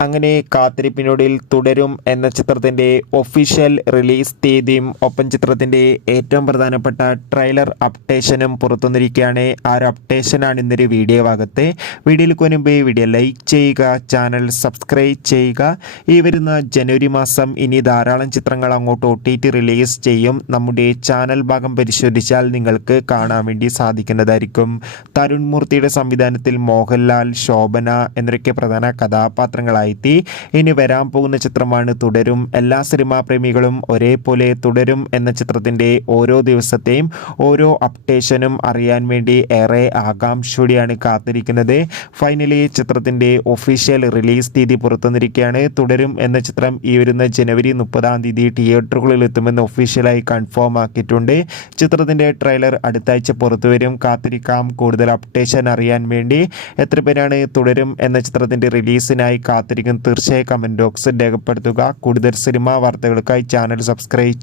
അങ്ങനെ കാത്തിരിപ്പിനൊടുവിൽ തുടരും എന്ന ചിത്രത്തിന്റെ ഒഫീഷ്യൽ റിലീസ് തീയതിയും ഒപ്പം ചിത്രത്തിന്റെ ഏറ്റവും പ്രധാനപ്പെട്ട ട്രെയിലർ അപ്ഡേഷനും പുറത്തുവന്നിരിക്കുകയാണ്. ആ ഒരു അപ്ഡേഷനാണ് ഇന്നൊരു വീഡിയോ ഭാഗത്ത്. വീഡിയോയിലേക്ക് മുൻപ് വീഡിയോ ലൈക്ക് ചെയ്യുക, ചാനൽ സബ്സ്ക്രൈബ് ചെയ്യുക. ഈ വരുന്ന ജനുവരി മാസം ഇനി ധാരാളം ചിത്രങ്ങൾ അങ്ങോട്ട് OTT റിലീസ് ചെയ്യും. നമ്മുടെ ചാനൽ ഭാഗം പരിശോധിച്ചാൽ നിങ്ങൾക്ക് കാണാൻ വേണ്ടി സാധിക്കുന്നതായിരിക്കും. തരുൺ മൂർത്തിയുടെ സംവിധാനത്തിൽ മോഹൻലാൽ, ശോഭന എന്നൊക്കെ പ്രധാന കഥാപാത്രങ്ങളായി ഇനി വരാൻ പോകുന്ന ചിത്രമാണ് തുടരും. എല്ലാ സിനിമാ പ്രേമികളും ഒരേപോലെ തുടരും എന്ന ചിത്രത്തിന്റെ ഓരോ ദിവസത്തെയും ഓരോ അപ്ഡേഷനും അറിയാൻ വേണ്ടി ഏറെ ആകാംക്ഷയോടെയാണ് കാത്തിരിക്കുന്നത്. ഫൈനലി ചിത്രത്തിന്റെ ഒഫീഷ്യൽ റിലീസ് തീയതി പുറത്തുവന്നിരിക്കുകയാണ്. തുടരും എന്ന ചിത്രം ഈ വരുന്ന ജനുവരി 30 തിയേറ്ററുകളിൽ എത്തുമെന്ന് ഒഫീഷ്യലായി കൺഫേം ആക്കിയിട്ടുണ്ട്. ചിത്രത്തിന്റെ ട്രെയിലർ അടുത്ത ആഴ്ച പുറത്തുവരും. കാത്തിരിക്കാം കൂടുതൽ അപ്ഡേഷൻ അറിയാൻ വേണ്ടി. എത്ര പേരാണ് തുടരും എന്ന ചിത്രത്തിന്റെ റിലീസിനായി കാത്തിരിക്കും? തീർച്ചയായും കമന്റ് ബോക്സിൽ രേഖപ്പെടുത്തുക. കൂടുതൽ സിനിമാ വാർത്തകൾക്കായി ചാനൽ സബ്സ്ക്രൈബ്